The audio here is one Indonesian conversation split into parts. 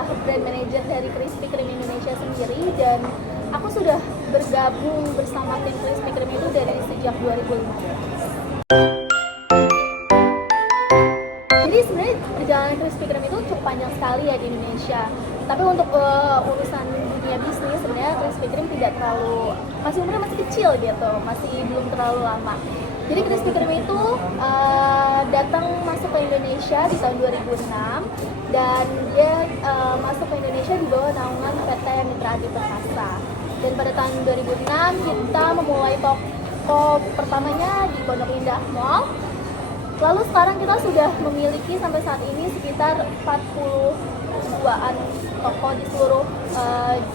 adalah brand manager dari Krispy Kreme Indonesia sendiri, dan aku sudah bergabung bersama tim Krispy Kreme itu dari sejak 2015. Jadi sebenarnya perjalanan Krispy Kreme itu cukup panjang sekali ya di Indonesia. Tapi untuk urusan dunia bisnis sebenarnya Krispy Kreme tidak terlalu, umurnya masih kecil gitu, masih belum terlalu lama. Jadi Krispy Kreme itu datang masuk ke Indonesia di tahun 2006, dan dia masuk ke Indonesia di bawah naungan PT Mitra Adi Perkasa. Dan pada tahun 2006 kita memulai toko pertamanya di Pondok Indah Mall. Lalu sekarang kita sudah memiliki sampai saat ini sekitar 42-an toko di seluruh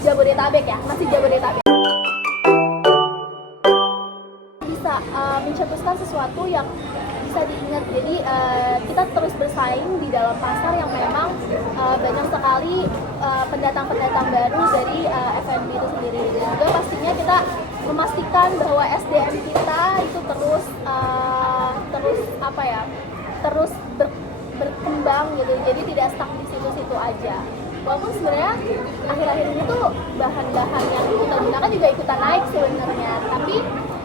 Jabodetabek ya, masih Jabodetabek. Bisa mencetuskan sesuatu yang bisa diingat. Jadi kita terus bersaing di dalam pasar yang memang banyak sekali pendatang-pendatang baru dari F&B itu sendiri. Dan juga pastinya kita memastikan bahwa SDM kita itu terus berkembang gitu. Jadi tidak stuck di situ-situ aja. Walaupun sebenarnya akhir-akhir ini tuh bahan-bahan yang kita gunakan juga ikutan naik sebenarnya, tapi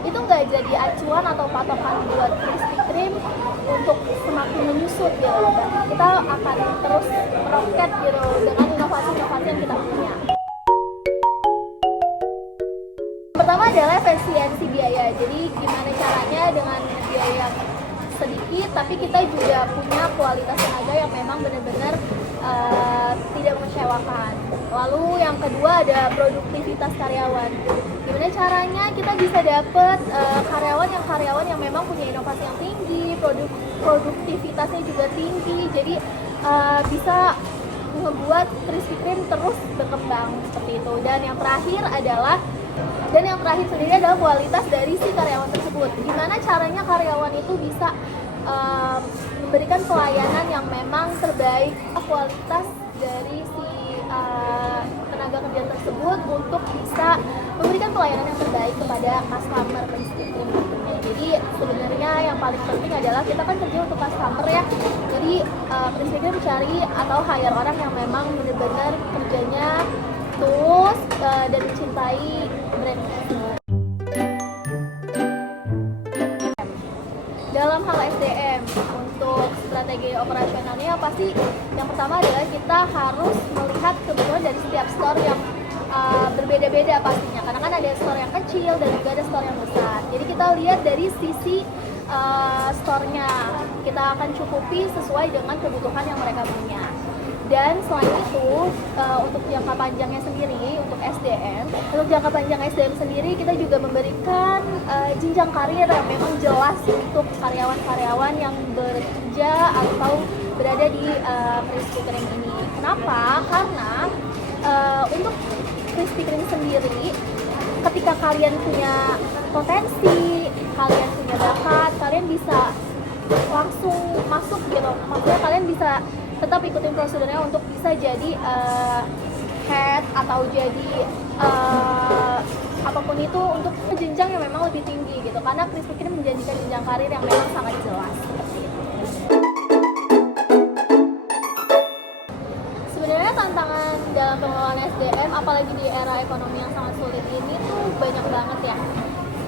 itu nggak jadi acuan atau patokan buat Krispy Kreme untuk semakin menyusut gitu. Kita akan terus meroket gitu dengan inovasi-inovasi yang kita punya. Pertama adalah efisiensi biaya. Jadi gimana caranya dengan biaya yang sedikit tapi kita juga punya kualitas tenaga yang memang benar-benar tidak mengecewakan. Lalu yang kedua ada produktivitas karyawan. Gimana caranya kita bisa dapat karyawan yang memang punya inovasi yang tinggi, produktivitasnya juga tinggi. Jadi bisa membuat Krispy Kreme terus berkembang seperti itu. Dan yang terakhir sendiri adalah kualitas dari si karyawan tersebut. Gimana caranya karyawan itu bisa memberikan pelayanan yang memang terbaik, kualitas dari si tenaga kerja tersebut untuk bisa memberikan pelayanan yang terbaik kepada customer Krispy Kreme tentunya. Jadi sebenarnya yang paling penting adalah kita kan kerja untuk customer ya. Jadi Krispy Kreme mencari atau hire orang yang memang benar-benar kerjanya tulus dan mencintai brand tersebut. Dalam hal SDM, untuk strategi operasionalnya pasti yang pertama adalah kita harus melihat kebutuhan dari setiap store yang berbeda-beda pastinya, karena kan ada store yang kecil dan juga ada store yang besar. Jadi kita lihat dari sisi store-nya, kita akan cukupi sesuai dengan kebutuhan yang mereka punya. Dan selain itu, untuk jangka panjangnya sendiri, untuk jangka panjang SDM sendiri, kita juga memberikan jenjang karir yang memang jelas untuk karyawan-karyawan yang bekerja atau berada di Krispy Kreme ini. Kenapa? Karena untuk Krispy Kreme sendiri, ketika kalian punya potensi, kalian punya bakat, kalian bisa langsung masuk gitu. Maksudnya kalian bisa tetap ikutin prosedurnya untuk bisa jadi head atau jadi apapun itu untuk jenjang yang memang lebih tinggi gitu, karena Krispy Kreme menjanjikan jenjang karir yang memang sangat jelas seperti itu. Sebenarnya tantangan dalam pengelolaan SDM apalagi di era ekonomi yang sangat sulit ini tuh banyak banget ya.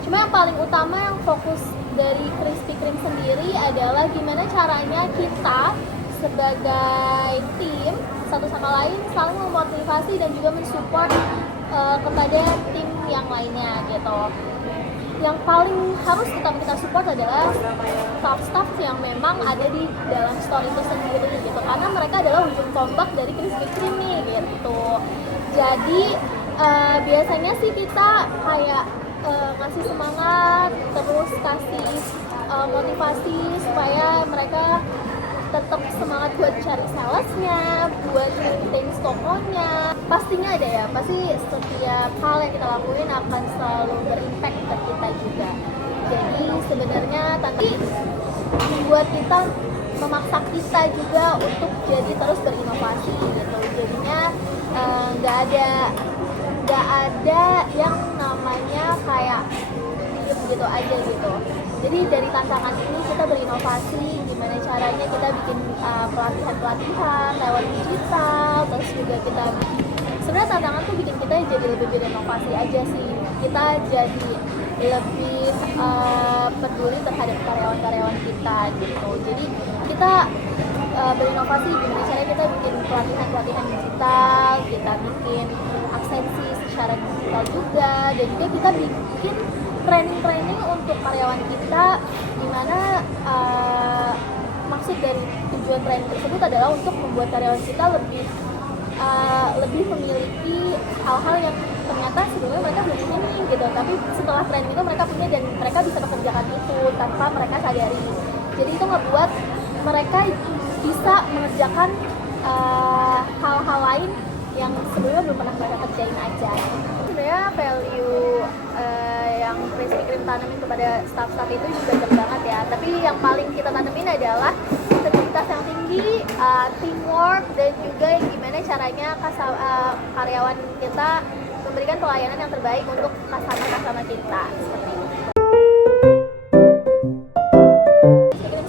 Cuma yang paling utama yang fokus dari Krispy Kreme sendiri adalah gimana caranya kita sebagai tim satu sama lain saling memotivasi dan juga mensupport kepada tim yang lainnya gitu. Yang paling harus kita support adalah staff-staff yang memang ada di dalam store itu sendiri gitu, karena mereka adalah ujung tombak dari Krispy Kreme nih gitu. Jadi biasanya sih kita kayak ngasih semangat, terus kasih motivasi supaya mereka tetap semangat buat cari salesnya, buat maintain tokonya. Pastinya ada ya, pasti setiap hal yang kita lakuin akan selalu berimpact ke kita juga. Jadi sebenarnya tapi membuat kita, memaksa kita juga untuk jadi terus berinovasi gitu. Jadinya nggak ada yang namanya kayak diem gitu aja gitu. Jadi dari tantangan ini kita berinovasi gimana caranya kita bikin pelatihan-pelatihan lewat digital, terus juga kita sebenarnya tantangan tuh bikin kita jadi lebih berinovasi aja sih, kita jadi lebih peduli terhadap karyawan-karyawan kita gitu. Jadi kita berinovasi gimana caranya kita bikin pelatihan-pelatihan digital, kita bikin absensi secara digital juga, dan juga kita bikin training-training untuk karyawan kita, dimana maksud dari tujuan training tersebut adalah untuk membuat karyawan kita lebih memiliki hal-hal yang ternyata sebelumnya mereka belum punya nih gitu, tapi setelah training itu mereka punya dan mereka bisa bekerjakan itu tanpa mereka sadari. Jadi itu ngebuat mereka bisa mengerjakan hal-hal lain yang sebelumnya belum pernah mereka kerjain aja. Sebenarnya value yang Krispy Kreme tanamin kepada staff-staff itu juga banyak banget ya, tapi yang paling kita tanemin adalah integritas yang tinggi, teamwork, dan juga gimana caranya karyawan kita memberikan pelayanan yang terbaik untuk customer kita, seperti itu.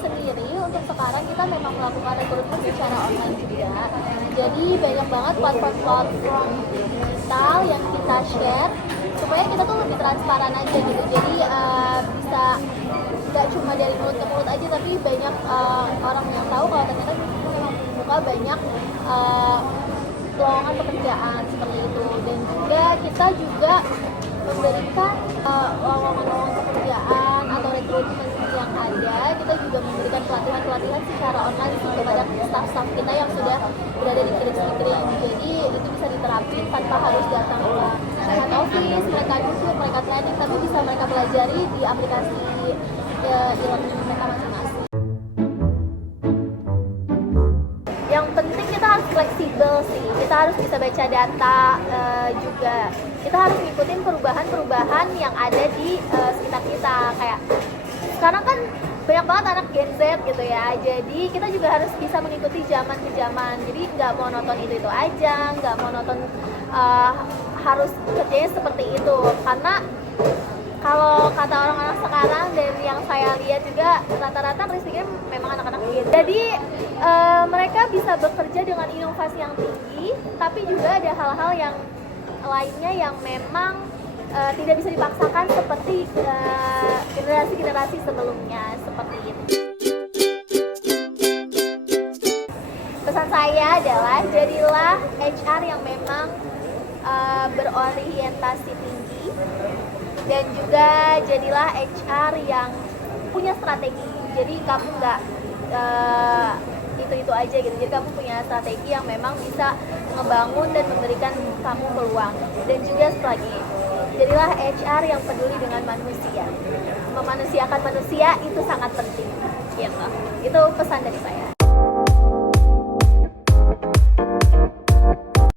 Sendiri untuk sekarang kita memang melakukan rekrutmen secara online juga, jadi banyak banget platform digital yang kita share supaya kita tuh lebih transparan aja gitu. Jadi bisa nggak cuma dari mulut ke mulut aja, tapi banyak orang yang tahu kalau ternyata kita memang membuka banyak lowongan pekerjaan seperti itu. Dan juga kita juga memberikan lowongan pekerjaan atau rekrutmen yang ada, kita juga memberikan pelatihan secara online kepada staff-staff kita yang sudah berada di Krispy Kreme. Jadi itu bisa diterapin tanpa harus datang ke head office, mereka duduk, mereka training, tapi bisa mereka pelajari di aplikasi e-learning mereka masing-masing. Yang penting kita harus fleksibel sih, kita harus bisa baca data juga. Kita harus ngikutin perubahan-perubahan yang ada di sekitar kita. Kayak sekarang kan banyak banget anak Gen Z gitu ya, jadi kita juga harus bisa mengikuti zaman ke zaman. Jadi nggak mau nonton itu aja, nggak mau nonton harus kerjanya seperti itu, karena kalau kata orang-orang sekarang dan yang saya lihat juga rata-rata Krispy Kreme memang anak-anak Gen Z. Jadi mereka bisa bekerja dengan inovasi yang tinggi, tapi juga ada hal-hal yang lainnya yang memang tidak bisa dipaksakan seperti generasi-generasi sebelumnya, seperti itu. Pesan saya adalah jadilah HR yang memang berorientasi tinggi, dan juga jadilah HR yang punya strategi. Jadi kamu nggak itu aja gitu. Jadi kamu punya strategi yang memang bisa ngebangun dan memberikan kamu peluang. Dan juga lagi, jadilah HR yang peduli dengan manusia. Memanusiakan manusia itu sangat penting. Gitu. Itu pesan dari saya.